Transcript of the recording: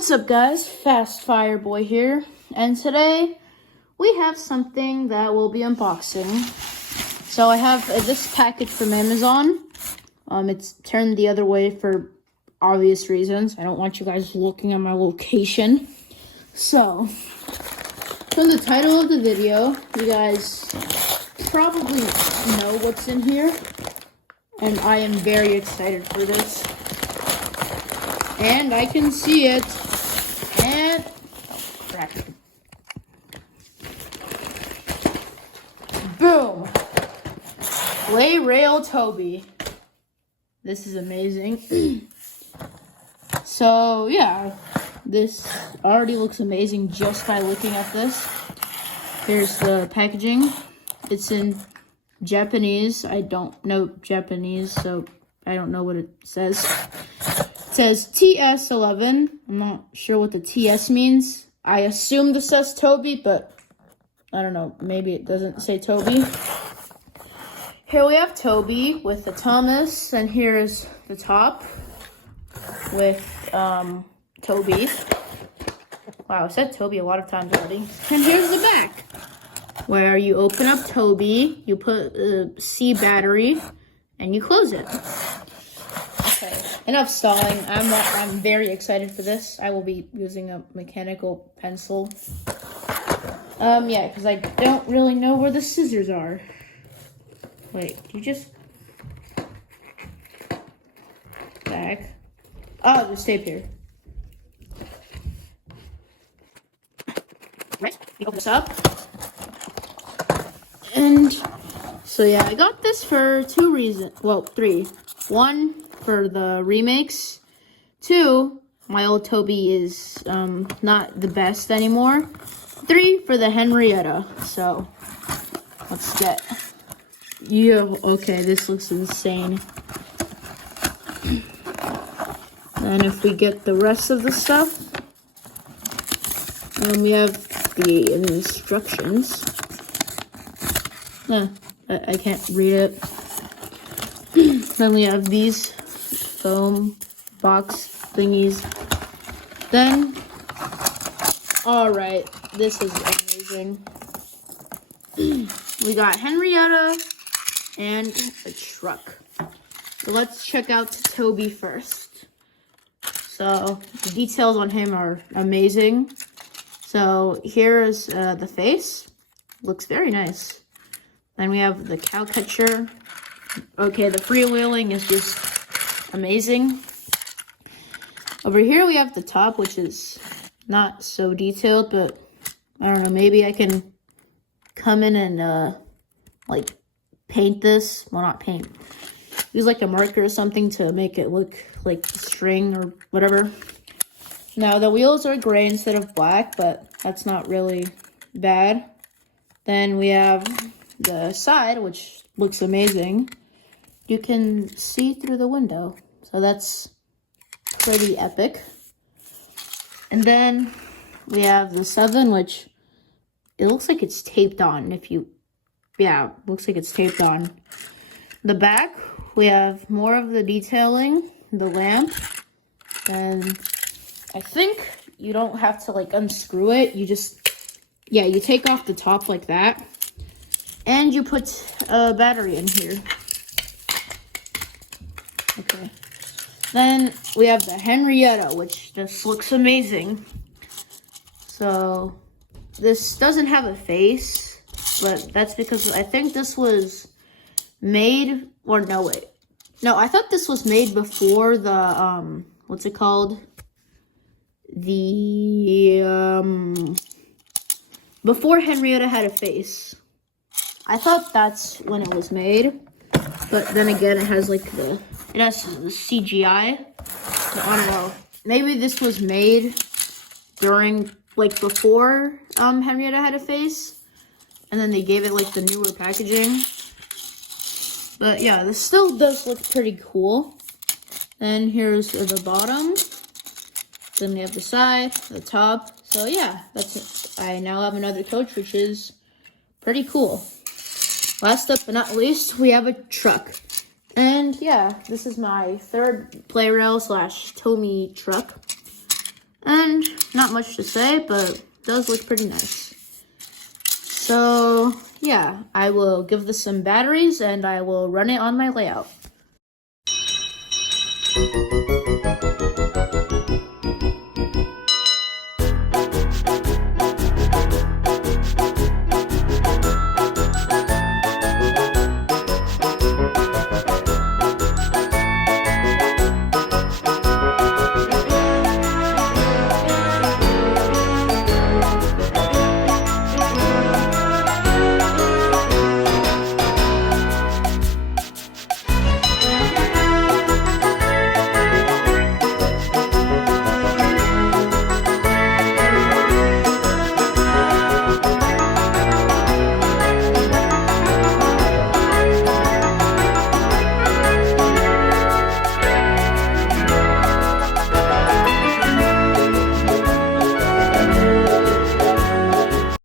What's up, guys? Fast Fire Boy here, and today we have something that we'll be unboxing. So I have this package from Amazon. It's turned the other way for obvious reasons. I don't want you guys looking at my location. So, from the title of the video, you guys probably know what's in here, and I am very excited for this. And I can see it. And oh crap. Boom. Plarail Toby. This is amazing. So yeah, this already looks amazing just by looking at this. Here's the packaging. It's in Japanese. I don't know Japanese, so I don't know what it says. It says TS11. I'm not sure what the TS means. I assume this says Toby, but I don't know. Maybe it doesn't say Toby. Here we have Toby with the Thomas, and here's the top with Toby. Wow, I said Toby a lot of times already. And here's the back, where you open up Toby, you put a C battery, and you close it. Okay, enough stalling. I'm very excited for this. I will be using a mechanical pencil. Yeah, because I don't really know where the scissors are. Wait, you just back. Oh, there's tape here. Right, we open this up. And so yeah, I got this for two reasons. Well, three. One, for the remakes. Two, my old Toby is not the best anymore. Three, for the Henrietta. So let's get. Yo, okay, this looks insane. And if we get the rest of the stuff, we have the instructions. I can't read it. Then we have these foam box thingies. Then, alright, this is amazing. We got Henrietta and a truck. So let's check out Toby first. So the details on him are amazing. So here's the face. Looks very nice. Then we have the cow catcher. Okay, the freewheeling is just amazing. Over here we have the top, which is not so detailed, but I don't know, maybe I can come in and like paint this. Well, not paint. Use like a marker or something to make it look like string or whatever. Now the wheels are gray instead of black, but that's not really bad. Then we have the side, which looks amazing. You can see through the window, so that's pretty epic. And then we have the 7, which it looks like it's taped on. Yeah, looks like it's taped on. The back, we have more of the detailing, the lamp, and I think you don't have to like unscrew it. You just, yeah, you take off the top like that, and you put a battery in here. Okay. Then we have the Henrietta, which just looks amazing. So this doesn't have a face, but that's because I think this was made, or no, wait. No, I thought this was made before the, what's it called? Before Henrietta had a face. I thought that's when it was made, but then again, it has like it has CGI. So I don't know. Maybe this was made during, like before Henrietta had a face, and then they gave it like the newer packaging. But yeah, this still does look pretty cool. Then here's the bottom. Then we have the side, the top. So yeah, that's it. I now have another coach, which is pretty cool. Last up but not least, we have a truck. And yeah, this is my third Plarail / Tomy truck. And not much to say, but it does look pretty nice. So yeah, I will give this some batteries and I will run it on my layout.